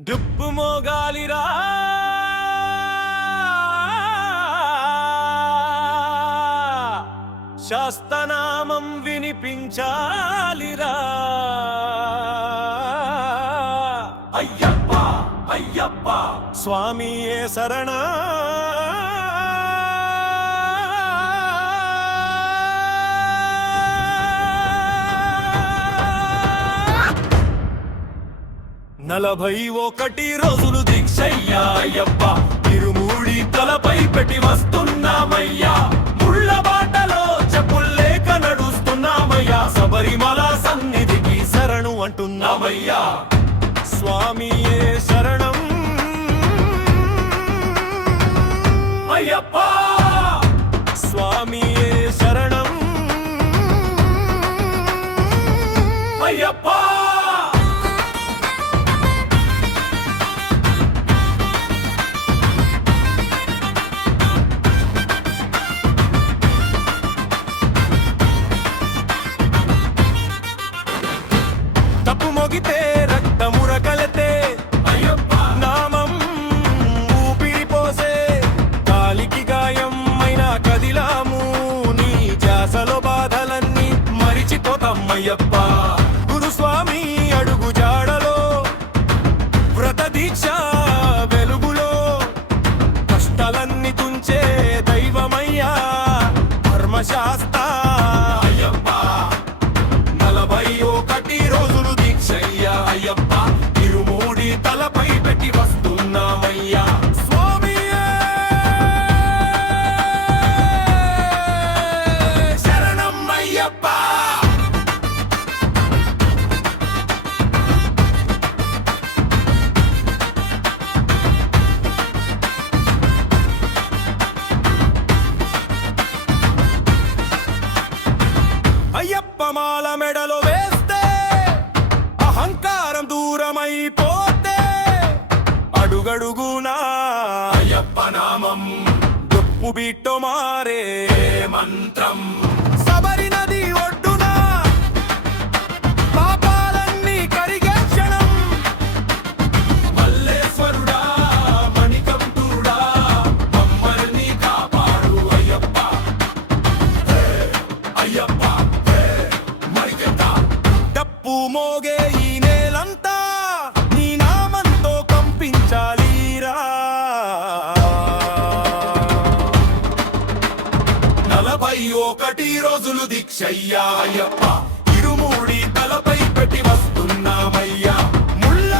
డుప్పు మోగాలిరా. శాస్తనామం వినిపించాలిరా. అయ్యప్ప అయ్యప్ప. స్వామియే శరణ. నలభై ఒకటి రోజులు దీక్షయ్యాయప్ప. తిరుమూడి తలపై పెట్టి వస్తున్నామయ్యా. ముళ్ళ బాటలో చెప్పుల్లేక నడుస్తున్నామయ్యా. శబరిమల సన్నిధికి శరణు అంటున్నామయ్యా. స్వామి ஐயப்பா. అయ్యప్ప మాల మెడలో వేస్తే అహంకారం దూరమైపోతే అడుగడుగునా అయ్యప్ప నామం గొప్పు బిట్టు మారే మంత్రం. శబరి నది ఒడ్డున పాపాలన్నీ కరిగే క్షణం. మల్లేశ్వరుడా మణికంఠుడా మమ్మల్ని కాపాడు అయ్యప్ప. అయ్యప్ప. డప్పు మోగే ఈ నేలంతా నీ నామంతో కంపించాలిరా. నలభై ఒకటి రోజులు దీక్షయ్యా అయ్యప్ప ఇరుమూడి తలపై పెట్టి వస్తున్నామయ్యా. ముళ్ళ